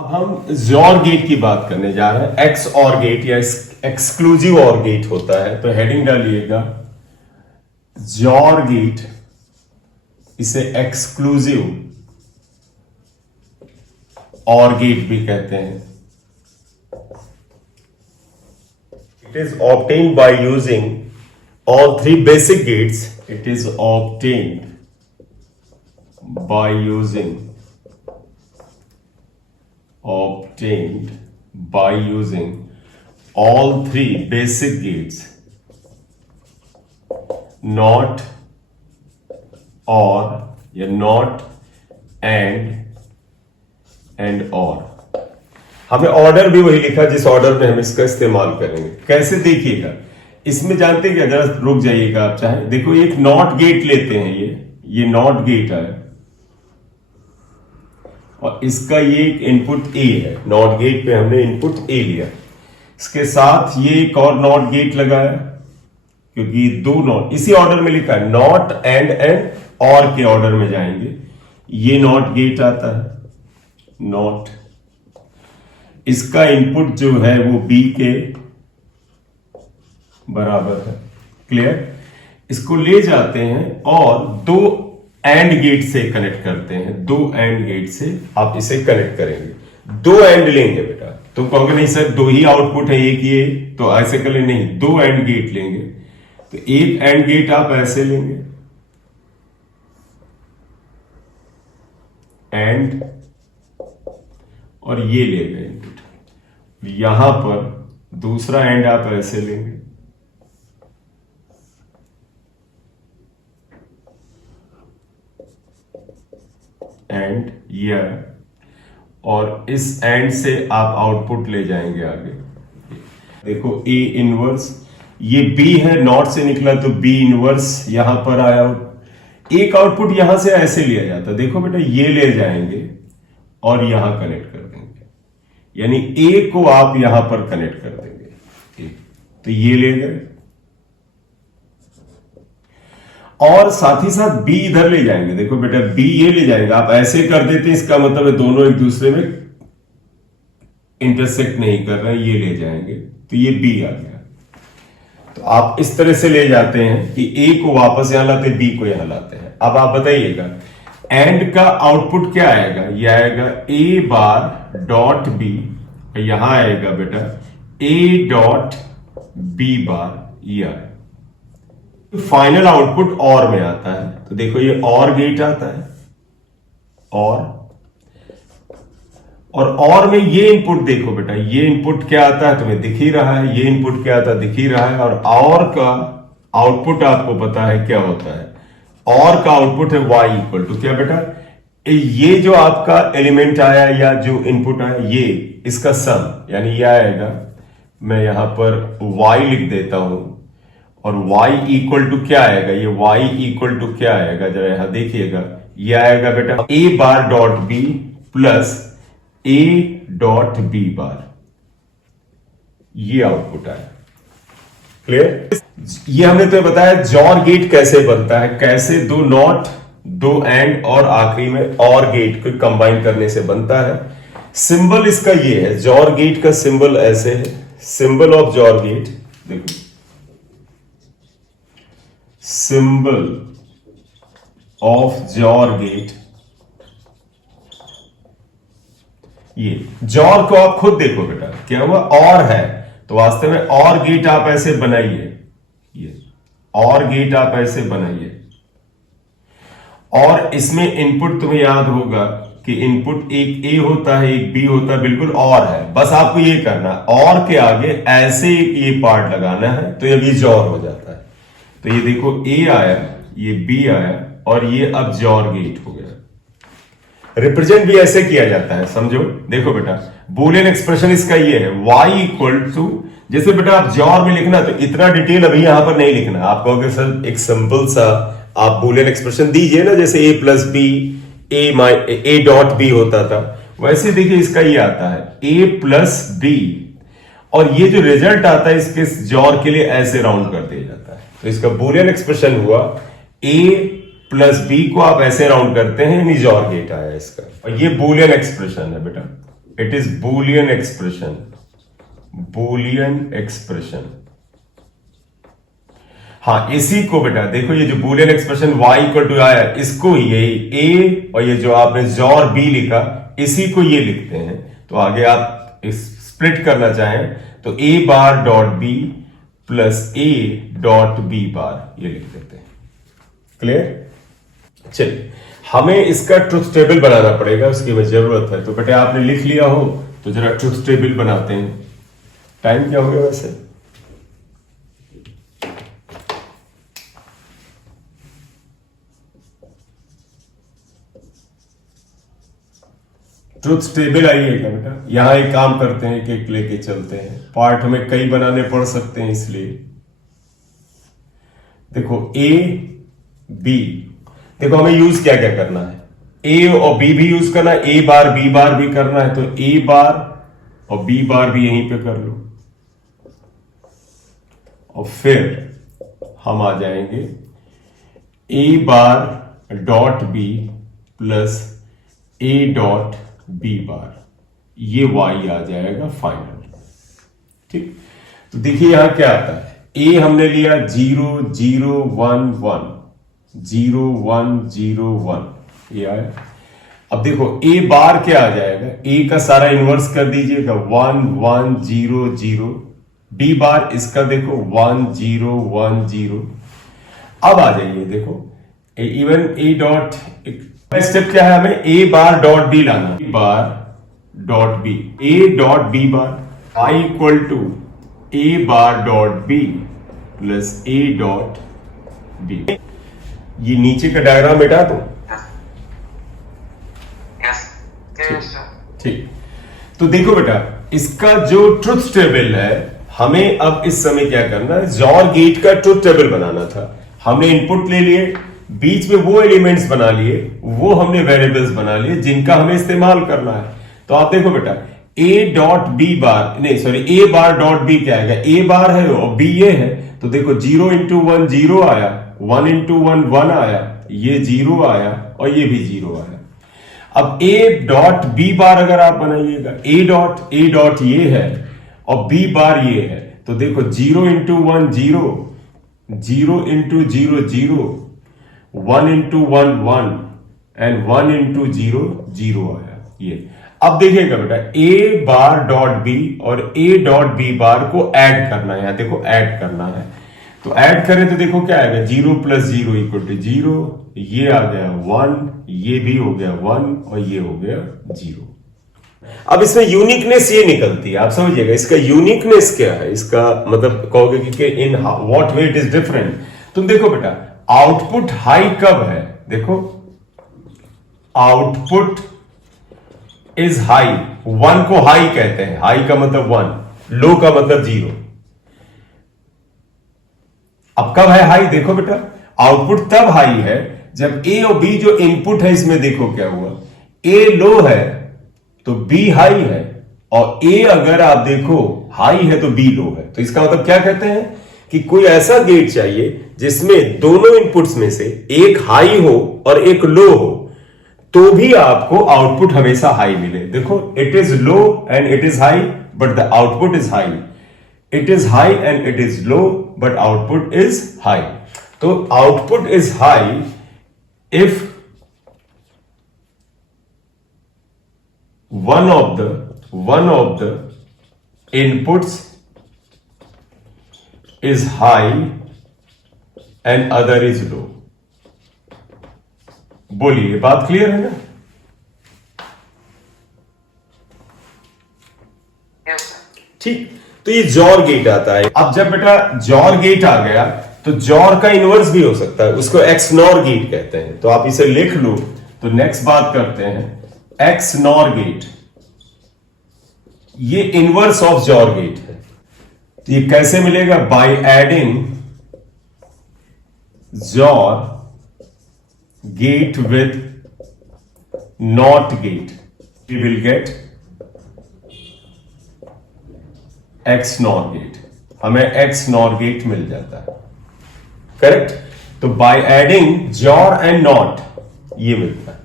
अब हम jaw gate की बात करने जा रहे हैं। एक्स और गेट या एक्सक्लूसिव और गेट होता है, तो हेडिंग डालिएगा जॉर गेट, इसे एक्सक्लूसिव और गेट भी कहते हैं। It is obtained by using all three basic gates. It is obtained by using all three basic gates, not or या not and or। हमें ऑर्डर भी वही लिखा जिस ऑर्डर में हम इसका इस्तेमाल करेंगे। कैसे देखिएगा, इसमें जानते हैं क्या, जरा रुक जाइएगा आप चाहे। देखो एक नॉट गेट लेते हैं, ये नॉट गेट है और इसका ये एक इनपुट ए है। नॉट गेट पे हमने इनपुट ए लिया, इसके साथ ये एक और नॉट गेट लगाया, क्योंकि दो नॉट इसी ऑर्डर में लिखा है, नॉट एंड और के ऑर्डर में जाएंगे। ये नॉट गेट आता है, नॉट, इसका इनपुट जो है वो बी के बराबर है। क्लियर? इसको ले जाते हैं और दो एंड गेट से कनेक्ट करते हैं। दो एंड गेट से आप इसे कनेक्ट करेंगे। दो एंड लेंगे बेटा, तो कहोगे नहीं सर दो ही आउटपुट है एक ये, तो ऐसे कर ले, नहीं, दो एंड गेट लेंगे। तो एक एंड गेट आप ऐसे लेंगे, एंड, और ये ले गए इनपुट। यहां पर दूसरा एंड आप ऐसे लेंगे, एंड ये, और इस एंड से आप आउटपुट ले जाएंगे आगे। देखो ए इनवर्स, ये बी है, नॉट से निकला तो बी इनवर्स यहां पर आया। एक आउटपुट यहां से ऐसे लिया जाता, देखो बेटा ये ले जाएंगे और यहां कनेक्ट कर देंगे, यानी ए को आप यहां पर कनेक्ट कर देंगे। तो ये ले गए और साथ ही साथ बी इधर ले जाएंगे। देखो बेटा बी ये ले जाएंगे, आप ऐसे कर देते हैं, इसका मतलब है दोनों एक दूसरे में इंटरसेक्ट नहीं कर रहे हैं, ये ले जाएंगे, तो ये बी आ गया। तो आप इस तरह से ले जाते हैं कि ए को वापस यहां लाते, बी को यहां लाते हैं। अब आप बताइएगा एंड का आउटपुट क्या आएगा, ये आएगा ए बार डॉट बी, यहां आएगा बेटा ए डॉट बी बार, ये आएगा। फाइनल आउटपुट और में आता है, तो देखो ये और गेट आता है, और में ये इनपुट देखो बेटा, ये इनपुट क्या आता है तुम्हें दिख ही रहा है, ये इनपुट क्या आता है दिख ही रहा है, और का आउटपुट आपको पता है क्या होता है, और का आउटपुट है y इक्वल टू क्या बेटा, ये जो आपका एलिमेंट आया या जो इनपुट आया, ये इसका सम, यानी ये आएगा, मैं यहां पर y लिख देता हूं, और y इक्वल टू क्या आएगा, ये y इक्वल टू क्या आएगा, जरा यहां देखिएगा, ये आएगा बेटा a bar dot b plus a dot b बार, ये आउटपुट आया। क्लियर? ये हमने तो बताया जॉर गेट कैसे बनता है, कैसे दो नॉट, दो एंड और आखिरी में और गेट को कंबाइन करने से बनता है। सिंबल इसका ये है, जॉर गेट का सिंबल ऐसे है, सिंबल ऑफ जॉर गेट, देखो सिंबल ऑफ जॉर गेट, ये जॉर को आप खुद देखो बेटा क्या हुआ, और है, तो वास्तव में और गेट आप ऐसे बनाइए, ये और गेट आप ऐसे बनाइए, और इसमें इनपुट तुम्हें याद होगा कि इनपुट एक ए होता है एक बी होता है, बिल्कुल और है, बस आपको ये करना, और के आगे ऐसे ये पार्ट लगाना है, तो ये भी जॉर हो जाता है। तो ये देखो ए आया, ये बी आया, और ये अब जॉर गेट हो गया। रिप्रेजेंट भी ऐसे किया जाता है, समझो। देखो बेटा बूलियन एक्सप्रेशन इसका ये है, y इक्वल टू, जैसे बेटा आप जॉर में लिखना, तो इतना डिटेल अभी यहां पर नहीं लिखना, आप कहोगे सर एक सिंपल सा आप बूलियन एक्सप्रेशन दीजिए ना, जैसे a plus B, A dot B होता था, वैसे देखिए इसका ये आता है a प्लस बी, और ये जो रिजल्ट आता है इसके जॉर के लिए ऐसे राउंड कर दिया जाता है। तो इसका बूलियन एक्सप्रेशन हुआ a प्लस बी को आप ऐसे राउंड करते हैं, यानी जॉर गेट आया इसका, और ये बूलियन एक्सप्रेशन है बेटा, it is boolean expression, boolean expression. हाँ, इसी को बेटा देखो, ये जो boolean expression y equal to आया, इसको यही a और ये जो आपने जॉर b लिखा, इसी को ये लिखते हैं। तो आगे आप स्प्लिट करना चाहें तो a bar dot b plus a dot b बार, ये लिख देते हैं। क्लियर? चलिए, हमें इसका ट्रुथ टेबल बनाना पड़ेगा, उसकी हमें जरूरत है। तो बेटा आपने लिख लिया हो तो जरा ट्रुथ टेबल बनाते हैं। टाइम क्या हो गया वैसे? ट्रुथ टेबल आइएगा बेटा, यहां एक काम करते हैं, एक लेके चलते हैं। पार्ट हमें कई बनाने पड़ सकते हैं, इसलिए देखो ए बी, देखो हमें यूज क्या क्या करना है, ए और बी भी यूज करना है, ए बार बी बार भी करना है। तो ए बार और बी बार भी यहीं पे कर लो, और फिर हम आ जाएंगे A bar dot B plus A dot B bar, ये वाई आ जाएगा फाइनल। ठीक, तो देखिए यहां क्या आता है, ए हमने लिया 0 0 1 1 0 1 0 1, ये आया। अब देखो ए बार क्या आ जाएगा, ए का सारा इन्वर्स कर दीजिएगा 1 1 0 0, बी बार इसका देखो 1 0 1 0। अब आ जाइए देखो इवन ए डॉट, स्टेप क्या है, हमें ए बार डॉट बी लाना, A bar dot B, A dot B bar I equal to A bar dot B plus A dot B. ये नीचे का डायग्राम मिटा दो। ठीक, तो देखो बेटा, इसका जो ट्रुथ टेबल है, हमें अब इस समय क्या करना है, जॉर गेट का ट्रुथ टेबल बनाना था। हमने इनपुट ले लिए, बीच में वो एलिमेंट्स बना लिए, वो हमने वेरिएबल्स बना लिए जिनका हमें इस्तेमाल करना है। तो आप देखो बेटा, a डॉट बी बार, नहीं सॉरी, ए बार डॉट बी क्या आएगा, ए बार है और बी ये है। तो देखो 0 इंटू 1 0 आया, 1 इंटू 1 1 आया, ये 0 आया और ये भी 0 आया। अब a डॉट बी बार अगर आप बनाइएगा, ए डॉट ये है और बी बार ये है, तो देखो 0 into 1 0, 0 into 0 0, 1 into 1 1 and 1 into 0 0 आया ये। अब देखिएगा बेटा, ए बार डॉट बी और ए डॉट बी बार को ऐड करना है, देखो ऐड करना है। तो ऐड करें तो देखो क्या आएगा, 0 प्लस 0 इक्वल टू 0, ये आ गया 1, ये भी हो गया 1 और ये हो गया 0। अब इसमें यूनिकनेस ये निकलती है, आप समझिएगा इसका यूनिकनेस क्या है, इसका मतलब कहोगे कि in what way it is different. तुम देखो बेटा, आउटपुट हाई कब है, देखो आउटपुट इज हाई, 1 को हाई कहते हैं, हाई का मतलब 1, लो का मतलब 0। अब कब है हाई, देखो बेटा आउटपुट तब हाई है जब ए और बी जो इनपुट है, इसमें देखो क्या हुआ, ए लो है तो बी हाई है, और ए अगर आप देखो हाई है तो बी लो है। तो इसका मतलब क्या कहते हैं कि कोई ऐसा गेट चाहिए जिसमें दोनों इनपुट्स में से एक हाई हो और एक लो हो, तो भी आपको आउटपुट हमेशा हाई मिले। देखो it is low and it is high but the output is high, it is high and it is low but output is high. तो output is high if one of the inputs is high and other is low। बोलिए, बात clear है ना? ठीक, तो ये jaw gate आता है। अब जब बेटा जॉर गेट आ गया तो जॉर का इनवर्स भी हो सकता है, उसको एक्स नॉर गेट कहते हैं। तो आप इसे लिख लो। तो नेक्स्ट बात करते हैं एक्स नॉर गेट, ये इनवर्स ऑफ जॉर गेट है। तो ये कैसे मिलेगा, by adding XOR gate with NOT gate we will get XNOR gate, हमें एक्स नॉर गेट मिल जाता है। करेक्ट। तो by adding XOR and NOT ये मिलता है।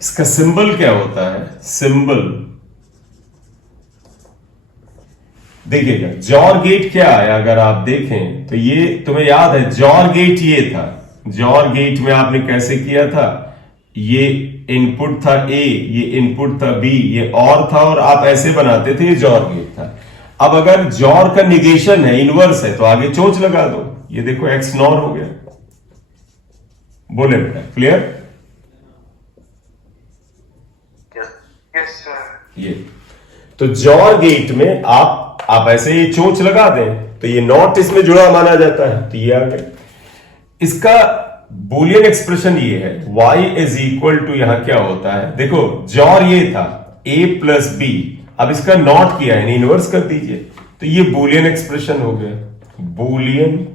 इसका सिंबल क्या होता है, सिंबल देखिएगा जॉर गेट क्या आया, अगर आप देखें तो ये तुम्हें याद है जॉर गेट ये था। जॉर गेट में आपने कैसे किया था, ये इनपुट था ए, ये इनपुट था बी, ये और था और आप ऐसे बनाते थे, ये जॉर गेट था। अब अगर जॉर का निगेशन है, इनवर्स है, तो आगे चोंच लगा दो, ये देखो एक्स नॉर हो गया। बोले बेटा, क्लियर? Yes sir. ये तो जॉर गेट में आप ऐसे ये चोंच लगा दें तो ये नॉट इसमें जुड़ा माना जाता है, तो ये आ गया। इसका बूलियन एक्सप्रेशन ये है, y इज इक्वल टू, यहां क्या होता है देखो, जॉर ये था a प्लस बी, अब इसका नॉट किया है, इनवर्स कर दीजिए, तो ये बूलियन एक्सप्रेशन हो गया, Boolean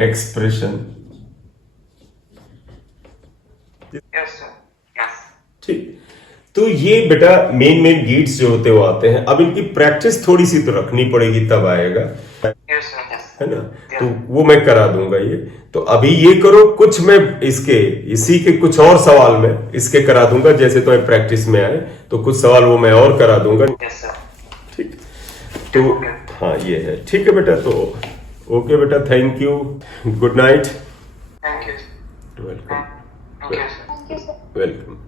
expression. Yes sir. Yes. ठीक, तो ये बेटा मेन गेट्स जो होते वो आते हैं। अब इनकी प्रैक्टिस थोड़ी सी तो रखनी पड़ेगी, तब आएगा, यस सर। है ना? तो वो मैं करा दूंगा ये। तो अभी ये करो, कुछ मैं इसी के कुछ और सवाल में इसके करा दूंगा, जैसे तुम्हें प्रैक्टिस में आए तो कुछ सवाल वो मैं और करा दूंगा। Yes sir. ठीक, तो हाँ ये है, ठीक है बेटा। तो ओके बेटा, thank you, good night, thank you. Welcome, thank you sir. Welcome.